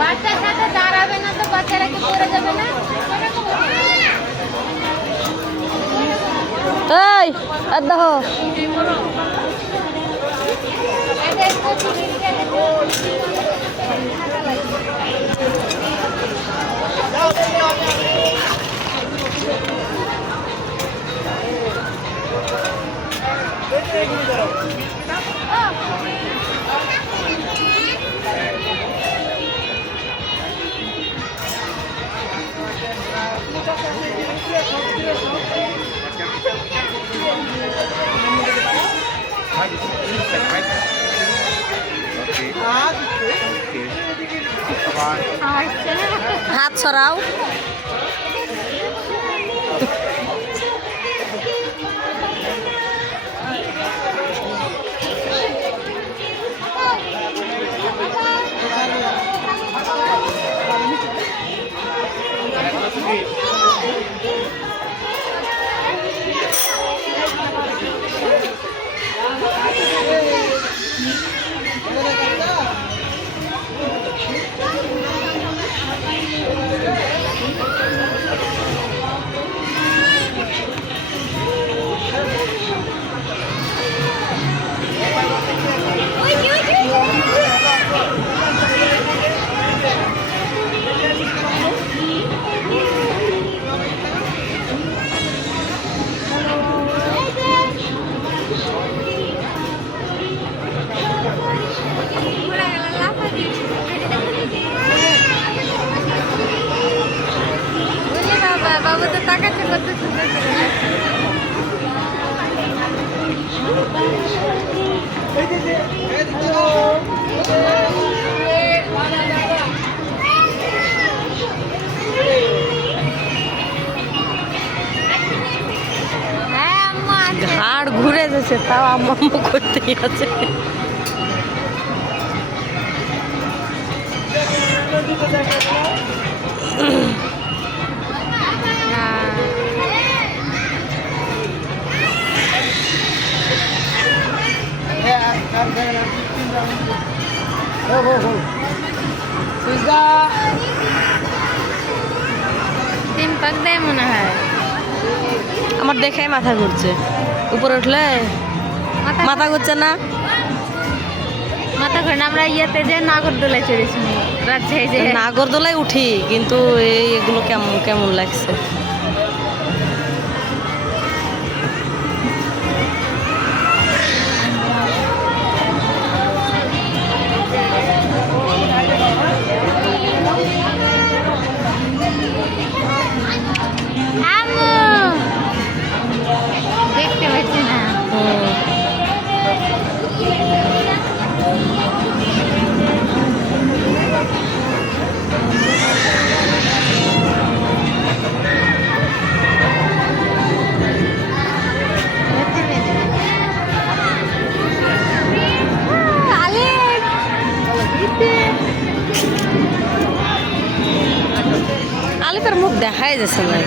বাচ্চার সাথে দাঁড়াবে না তো বাচ্চারা কি পড়ে যাবে না? এই দেখো হাত ছড়াও। বাবু তো তাকাচ্ছে কত সুন্দর ঘাড় ঘুরে যাচ্ছে তাও আম্মু করতেই আছে। তিন পাক দেয় মনে হয়। আমার দেখে মাথা ঘুরছে, উপরে উঠলে মাথা ঘুরছে না, মাথা ঘুরে না। আমরা ইয়েতে যে নাগরদোলায় চড়েছি, রাজশাহী যে নাগরদোলায় উঠি, কিন্তু এগুলো কেমন কেমন লাগছে। দেখতে পাচ্ছি না। আলিফের মুখ দেখাই যাচ্ছে না,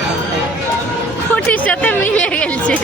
খুঁটির সাথে মিলে গেছে।